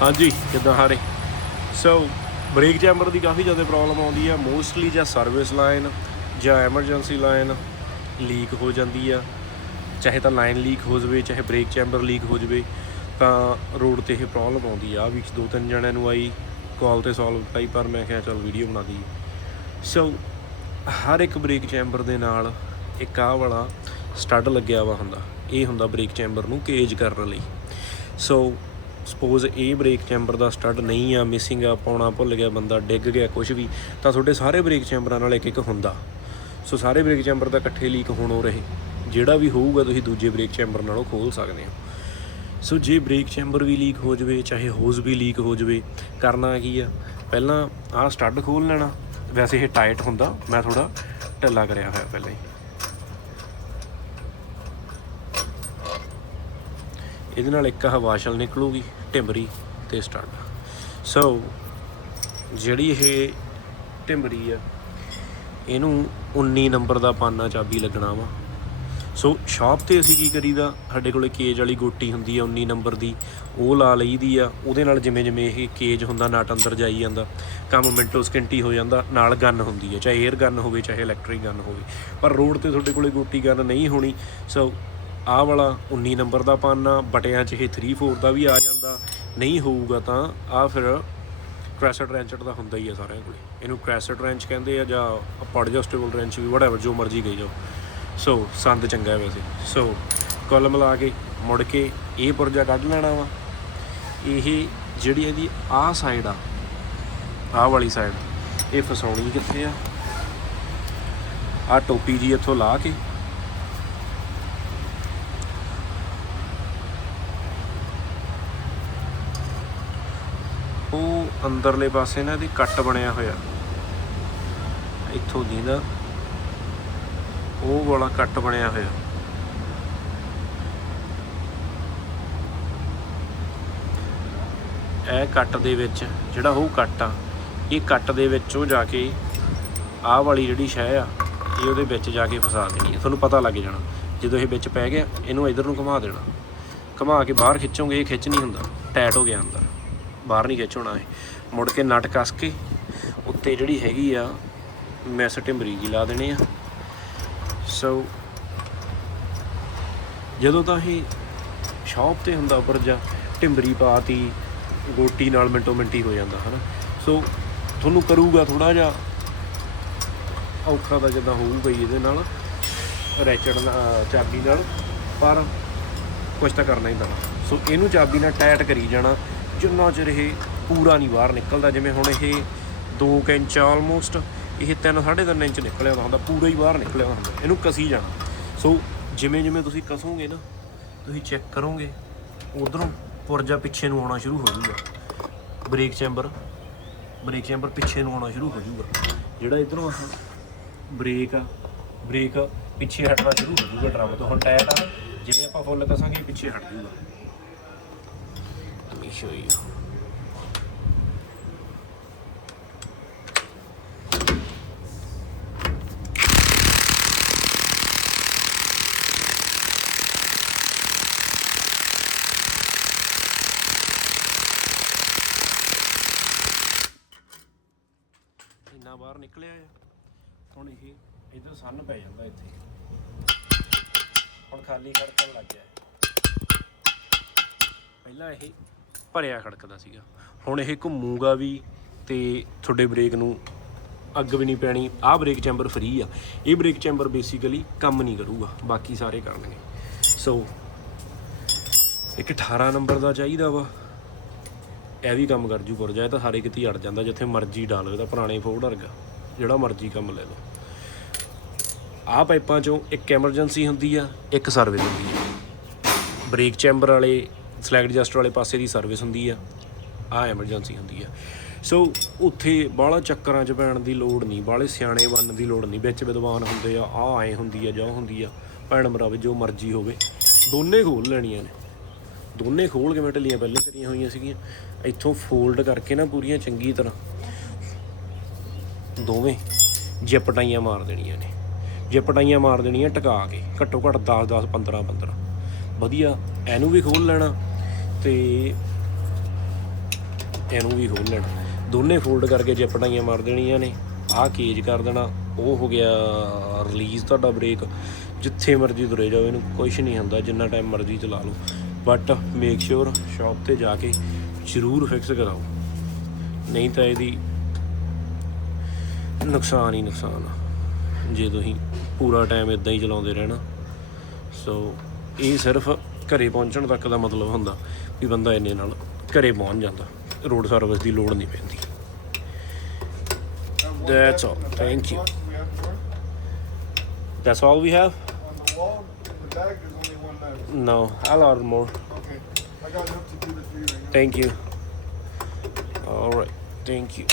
ਹਾਂਜੀ, ਕਿੱਦਾਂ ਹਾਰੇ ਸੋ ਬ੍ਰੇਕ ਚੈਂਬਰ ਦੀ ਕਾਫੀ ਜ਼ਿਆਦਾ ਪ੍ਰੋਬਲਮ ਆਉਂਦੀ ਆ ਮੋਸਟਲੀ ਜਾਂ ਸਰਵਿਸ ਲਾਈਨ ਜਾਂ ਐਮਰਜੈਂਸੀ ਲਾਈਨ ਲੀਕ ਹੋ ਜਾਂਦੀ ਆ। ਚਾਹੇ ਤਾਂ ਲਾਈਨ ਲੀਕ ਹੋ ਜਾਵੇ, ਚਾਹੇ ਬ੍ਰੇਕ ਚੈਂਬਰ ਲੀਕ ਹੋ ਜਾਵੇ, ਤਾਂ ਰੋਡ ਤੇ ਇਹ ਪ੍ਰੋਬਲਮ ਆਉਂਦੀ ਆ। ਆਹ ਵੀ ਦੋ ਤਿੰਨ ਜਣਿਆਂ ਨੂੰ ਆਈ ਕਾਲ ਤੇ ਸੋਲਵ ਪਾਈ ਪਰ ਮੈਂ ਕਿਹਾ ਚਲ ਵੀਡੀਓ ਬਣਾ ਦਈਏ। ਸੋ ਹਰ ਇੱਕ ਬ੍ਰੇਕ ਚੈਂਬਰ ਦੇ ਨਾਲ ਇੱਕ ਆਹ ਵਾਲਾ ਸਟੱਡ ਲੱਗਿਆ ਵਾ ਹੁੰਦਾ। ਇਹ ਹੁੰਦਾ ਬ੍ਰੇਕ ਚੈਂਬਰ ਨੂੰ ਕੇਜ ਕਰਨ ਲਈ। ਸੋ ਸਪੋਜ਼ ਇਹ ਬ੍ਰੇਕ ਚੈਂਬਰ ਦਾ ਸਟੱਡ ਨਹੀਂ ਆ ਮਿਸਿੰਗ ਆ, ਪਾਉਣਾ ਭੁੱਲ ਗਿਆ ਬੰਦਾ, ਡਿੱਗ ਗਿਆ ਕੁਝ ਵੀ, ਤਾਂ ਤੁਹਾਡੇ ਸਾਰੇ ਬ੍ਰੇਕ ਚੈਂਬਰਾਂ ਨਾਲ ਇੱਕ ਇੱਕ ਹੁੰਦਾ। ਸੋ ਸਾਰੇ ਬ੍ਰੇਕ ਚੈਂਬਰ ਦਾ ਇਕੱਠੇ ਲੀਕ ਹੋਣ ਹੋ ਰਹੇ। ਜਿਹੜਾ ਵੀ ਹੋਊਗਾ ਤੁਸੀਂ ਦੂਜੇ ਬ੍ਰੇਕ ਚੈਂਬਰ ਨਾਲੋਂ ਖੋਲ ਸਕਦੇ ਹੋ। ਸੋ ਜੇ ਬ੍ਰੇਕ ਚੈਂਬਰ ਵੀ ਲੀਕ ਹੋ ਜਾਵੇ, ਚਾਹੇ ਹੋਜ਼ ਵੀ ਲੀਕ ਹੋ ਜਾਵੇ, ਕਰਨਾ ਕੀ ਆ? ਪਹਿਲਾਂ ਆਹ ਸਟੱਡ ਖੋਲ ਲੈਣਾ। ਵੈਸੇ ਇਹ ਟਾਈਟ ਹੁੰਦਾ, ਮੈਂ ਥੋੜਾ ਢਿੱਲਾ ਕਰਿਆ ਹੋਇਆ ਪਹਿਲਾਂ ਹੀ। ਇਹਦੇ ਨਾਲ ਇੱਕ ਹਵਾਸ਼ਲ ਨਿਕਲੂਗੀ, ਟਿੰਬਰੀ ਤੇ ਸਟੱਡ ਸੋ ਜਿਹੜੀ ਇਹ ਟਿੰਬਰੀ ਆ, ਇਹਨੂੰ 19 ਨੰਬਰ ਦਾ ਪਾਨਾ ਚਾਬੀ ਲੱਗਣਾ ਵਾ। ਸੋ ਸ਼ਾਪ ਤੇ ਅਸੀਂ ਕੀ ਕਰੀਦਾ? ਸਾਡੇ ਕੋਲੇ ਕੇਜ ਵਾਲੀ ਗੋਟੀ ਹੁੰਦੀ ਆ 19 ਨੰਬਰ ਦੀ। ਉਹ ਲਾ ਲਈਦੀ ਆ। ਉਹਦੇ ਨਾਲ ਜਿਵੇਂ ਜਿਵੇਂ ਇਹ ਕੇਜ ਹੁੰਦਾ, ਨਟ ਅੰਦਰ ਜਾਈ ਜਾਂਦਾ, ਕੰਮ ਮਿੰਟੋ ਸਕਿੰਟੀ ਹੋ ਜਾਂਦਾ, ਨਾਲ ਗਨ ਹੁੰਦੀ ਆ, ਚਾਹੇ 에ਅਰ ਗਨ ਹੋਵੇ, ਚਾਹੇ ਇਲੈਕਟ੍ਰਿਕ ਗਨ ਹੋਵੇ। ਪਰ ਰੋਡ ਤੇ ਤੁਹਾਡੇ ਕੋਲੇ ਗੋਟੀ ਗਨ ਨਹੀਂ ਹੋਣੀ। ਸੋ ਆਹ ਵਾਲਾ 19 ਨੰਬਰ ਦਾ ਪਾਨਾ, ਬਟਿਆਂ 'ਚ ਇਹ 3-4 ਦਾ ਵੀ ਆ ਜਾਂਦਾ। ਨਹੀਂ ਹੋਊਗਾ ਤਾਂ ਆ ਫਿਰ ਕ੍ਰੈਸਟ ਰੈਂਚਟ ਦਾ ਹੁੰਦਾ ਹੀ ਆ ਸਾਰਿਆਂ ਕੋਲੇ। ਇਹਨੂੰ ਕ੍ਰੈਸਟ ਰੈਂਚ ਕਹਿੰਦੇ ਆ ਜਾਂ ਆਪਾਂ ਐਡਜਸਟੇਬਲ ਰੈਂਚ ਵੀ ਵਟਐਵਰ ਜੋ ਮਰਜ਼ੀ ਕਹੀ ਜਾਓ। ਸੋ ਸੰਦ ਚੰਗਾ ਹੈ ਵੈਸੇ। ਸੋ ਕੁੱਲ ਮਿਲਾ ਕੇ ਮੁੜ ਕੇ ਇਹ ਪੁਰਜਾ ਕੱਢ ਲੈਣਾ ਵਾ। ਇਹ ਜਿਹੜੀ ਇਹਦੀ ਆਹ ਸਾਈਡ ਆ ਆਹ ਵਾਲੀ ਸਾਈਡ ਇਹ ਫਸਾਉਣੀ ਕਿੱਥੇ ਆ? ਆ ਟੋਪੀ ਜੀ ਇੱਥੋਂ ਲਾ ਕੇ ਉਹ ਅੰਦਰਲੇ ਪਾਸੇ ਨਾ ਇਹਦੀ ਕੱਟ ਬਣਿਆ ਹੋਇਆ। ਇੱਥੋਂ ਦੀ ਨਾ ਉਹ ਵਾਲਾ ਕੱਟ ਬਣਿਆ ਹੋਇਆ। ਇਹ ਕੱਟ ਦੇ ਵਿੱਚ ਜਿਹੜਾ ਉਹ ਕੱਟ ਆ, ਇਹ ਕੱਟ ਦੇ ਵਿੱਚ ਉਹ ਜਾ ਕੇ ਆਹ ਵਾਲੀ ਜਿਹੜੀ ਸ਼ੈ ਆ, ਇਹ ਉਹਦੇ ਵਿੱਚ ਜਾ ਕੇ ਫਸਾ ਦੇਣੀ ਹੈ ਤੁਹਾਨੂੰ ਪਤਾ ਲੱਗ ਜਾਣਾ, ਜਦੋਂ ਇਹ ਵਿੱਚ ਪੈ ਗਿਆ, ਇਹਨੂੰ ਇਧਰ ਨੂੰ ਘੁਮਾ ਦੇਣਾ। ਘੁਮਾ ਕੇ ਬਾਹਰ ਖਿੱਚੋਗੇ, ਇਹ ਖਿੱਚ ਨਹੀਂ ਹੁੰਦਾ ਟਾਈਟ ਹੋ ਗਿਆ ਅੰਦਰ। ਬਾਹਰ ਨਹੀਂ ਖਿੱਚ ਹੋਣਾ ਇਹ। ਮੁੜ ਕੇ ਨਟ ਕੱਸ ਕੇ ਉੱਤੇ ਜਿਹੜੀ ਹੈਗੀ ਆ, ਮੈਸ ਟਿੰਬਰੀ ਜੀ ਲਾ ਦੇਣੇ ਆ। ਸੋ ਜਦੋਂ ਤਾਂ ਇਹ ਸ਼ਾਪ ਤੇ ਹੁੰਦਾ ਪੁਰਜਾ ਟਿੰਬਰੀ ਪਾਤੀ, ਗੋਟੀ ਨਾਲ ਮਿੰਟੋ ਮਿੰਟੀ ਹੋ ਜਾਂਦਾ, ਹਨਾ। ਸੋ ਤੁਹਾਨੂੰ ਕਰੂਗਾ ਥੋੜਾ ਜਿਹਾ ਔਖਾ ਦਾ ਜਿੱਦਾਂ ਹੋਊਗਾ ਹੀ ਇਹਦੇ ਨਾਲ ਰੈਚੜ ਚਾਬੀ ਨਾਲ, ਪਰ ਕੁਝ ਤਾਂ ਕਰਨਾ ਹੀ ਪੈਣਾ। ਸੋ ਇਹਨੂੰ ਚਾਬੀ ਨਾਲ ਟਾਈਟ ਕਰੀ ਜਾਣਾ। ਜਿੰਨਾ ਚਿਰ ਇਹ ਪੂਰਾ ਨਹੀਂ ਬਾਹਰ ਨਿਕਲਦਾ, ਜਿਵੇਂ ਹੁਣ ਇਹ 2 ਇੰਚ ਆਲਮੋਸਟ ਇਹ 3 3.5 ਇੰਚ ਨਿਕਲਿਆ ਹੁੰਦਾ, ਪੂਰਾ ਹੀ ਬਾਹਰ ਨਿਕਲਿਆ ਹੁੰਦਾ, ਇਹਨੂੰ ਕਸੀ ਜਾਣਾ। ਸੋ ਜਿਵੇਂ ਜਿਵੇਂ ਤੁਸੀਂ ਕਸੋਗੇ ਨਾ, ਤੁਸੀਂ ਚੈੱਕ ਕਰੋਗੇ, ਉਧਰੋਂ ਪੁਰਜਾ ਪਿੱਛੇ ਨੂੰ ਆਉਣਾ ਸ਼ੁਰੂ ਹੋ ਜੂਗਾ ਬ੍ਰੇਕ ਚੈਂਬਰ ਬ੍ਰੇਕ ਚੈਂਬਰ ਪਿੱਛੇ ਨੂੰ ਆਉਣਾ ਸ਼ੁਰੂ ਹੋ ਜਾਊਗਾ। ਜਿਹੜਾ ਇਧਰੋਂ ਆਹ ਬ੍ਰੇਕ ਆ ਬ੍ਰੇਕ ਪਿੱਛੇ ਹਟਣਾ ਸ਼ੁਰੂ ਹੋ ਜੂਗਾ ਡਰਮ ਤੋਂ। ਹੁਣ ਟਾਇਰ ਆ, ਜਿਵੇਂ ਆਪਾਂ ਫੁੱਲ ਕਸਾਂਗੇ ਪਿੱਛੇ ਹਟ ਜੂਗਾ show you. ਇੰਨਾ ਬਾਹਰ ਨਿਕਲਿਆ ਆ। ਹੁਣ ਇਹ ਇਧਰ ਸੰਨ ਪੈ ਜਾਂਦਾ ਇੱਥੇ। ਹੁਣ ਖਾਲੀ ਖੜਕਣ ਲੱਗ ਗਿਆ। ਪਹਿਲਾਂ ਇਹ ਭਰਿਆ ਖੜਕਦਾ ਸੀਗਾ। ਹੁਣ ਇਹ ਘੁੰਮੂਗਾ ਵੀ ਤੇ ਤੁਹਾਡੇ ਬ੍ਰੇਕ ਨੂੰ ਅੱਗ ਵੀ ਨਹੀਂ ਪੈਣੀ। ਆਹ ਬ੍ਰੇਕ ਚੈਂਬਰ ਫ੍ਰੀ ਆ। ਇਹ ਬ੍ਰੇਕ ਚੈਂਬਰ ਬੇਸਿਕਲੀ ਕੰਮ ਨਹੀਂ ਕਰੂਗਾ। ਬਾਕੀ ਸਾਰੇ ਕਰਨਗੇ ਸੋ ਇੱਕ 18 ਨੰਬਰ ਦਾ ਚਾਹੀਦਾ ਵਾ। ਇਹ ਵੀ ਕੰਮ ਕਰ ਜੂ ਪੁਰਜਾ ਇਹ ਤਾਂ ਸਾਰੇ ਕਿਤੇ ਹੀ ਅੜ ਜਾਂਦਾ, ਜਿੱਥੇ ਮਰਜ਼ੀ ਡਾਲੋ ਇਹਦਾ ਪੁਰਾਣੇ ਫੋਰਡ ਵਰਗਾ। ਜਿਹੜਾ ਮਰਜ਼ੀ ਕੰਮ ਲੈ ਲਓ। ਆਹ ਪਾਈਪਾਂ ਚੋਂ ਇੱਕ ਐਮਰਜੈਂਸੀ ਹੁੰਦੀ ਆ, ਇੱਕ ਸਰਵਿਸ ਹੁੰਦੀ ਆ। ਬ੍ਰੇਕ ਚੈਂਬਰ ਵਾਲੇ ਸਲੈਗ ਐਡਜਸਟਰ ਵਾਲੇ ਪਾਸੇ ਦੀ ਸਰਵਿਸ ਹੁੰਦੀ ਆ ਆ ਐਮਰਜੈਂਸੀ ਹੁੰਦੀ ਆ। ਸੋ ਉੱਥੇ ਬਾਹਲਾ ਚੱਕਰਾਂ 'ਚ ਪੈਣ ਦੀ ਲੋੜ ਨਹੀਂ, ਬਾਹਲੇ ਸਿਆਣੇ ਬਣਨ ਦੀ ਲੋੜ ਨਹੀਂ, ਵਿੱਚ ਵਿਦਵਾਨ ਹੁੰਦੇ ਆ ਆ ਐ ਹੁੰਦੀ ਆ ਜਾਂ ਹੁੰਦੀ ਆ, ਭੈਣ ਮਰਾਵੇ ਜੋ ਮਰਜ਼ੀ ਹੋਵੇ। ਦੋਨੇ ਖੋਲ ਲੈਣੀਆਂ ਨੇ। ਦੋਨੇ ਖੋਲ ਕੇ ਮੈਂ ਢੱਲੀਆਂ ਪਹਿਲੇ ਕਰੀਆਂ ਹੋਈਆਂ ਸੀਗੀਆਂ। ਇੱਥੋਂ ਫੋਲਡ ਕਰਕੇ ਨਾ ਪੂਰੀਆਂ ਚੰਗੀ ਤਰ੍ਹਾਂ। ਦੋਵੇਂ ਜਿਪਟਾਈਆਂ ਮਾਰ ਦੇਣੀਆਂ ਨੇ। ਜਿਪਟਾਈਆਂ ਮਾਰ ਦੇਣੀਆਂ, ਟਿਕਾ ਕੇ, ਘੱਟੋ ਘੱਟ 10 10 15 15 ਵਧੀਆ, ਇਹਨੂੰ ਵੀ ਖੋਲ ਲੈਣਾ। ਤੇ ਇਹਨੂੰ ਵੀ ਖੋਲ ਲੈਣਾ। ਦੋਨੇ ਫੋਲਡ ਕਰਕੇ ਜਪਟਾਈਆਂ ਮਾਰ ਦੇਣੀਆਂ ਨੇ, ਆਹ ਕੇਜ ਕਰ ਦੇਣਾ। ਉਹ ਹੋ ਗਿਆ ਰਿਲੀਜ਼ ਤੁਹਾਡਾ ਬ੍ਰੇਕ ਜਿੱਥੇ ਮਰਜ਼ੀ ਤੁਰੇ ਜਾਓ, ਇਹਨੂੰ ਕੁਝ ਨਹੀਂ ਹੁੰਦਾ, ਜਿੰਨਾ ਟਾਈਮ ਮਰਜ਼ੀ ਚਲਾ ਲਓ। ਬਟ ਮੇਕ ਸ਼ੋਰ ਸ਼ਾਪ ਤੇ ਜਾ ਕੇ ਜ਼ਰੂਰ ਫਿਕਸ ਕਰਾਓ। ਨਹੀਂ ਤਾਂ ਇਹਦੀ ਨੁਕਸਾਨ ਹੀ ਨੁਕਸਾਨ ਆ। ਜੇ ਤੁਸੀਂ ਪੂਰਾ ਟਾਈਮ ਇਦਾਂ ਹੀ ਚਲਾਉਂਦੇ ਰਹਿਣਾ। ਸੋ ਇਹ ਸਿਰਫ ਘਰੇ ਪਹੁੰਚਣ ਤੱਕ ਦਾ ਮਤਲਬ ਹੁੰਦਾ ਵੀ ਬੰਦਾ ਇੰਨੇ ਨਾਲ ਘਰੇ ਪਹੁੰਚ ਜਾਂਦਾ ਰੋਡ ਸਰਵਿਸ ਦੀ ਲੋੜ ਨਹੀਂ ਪੈਂਦੀ That's all. Thank you. We have more? That's all we have? On the wall, in the bag, there's only one left. No, I'll order more. Okay. I got enough to do the three right now. Thank you. All right. Thank you.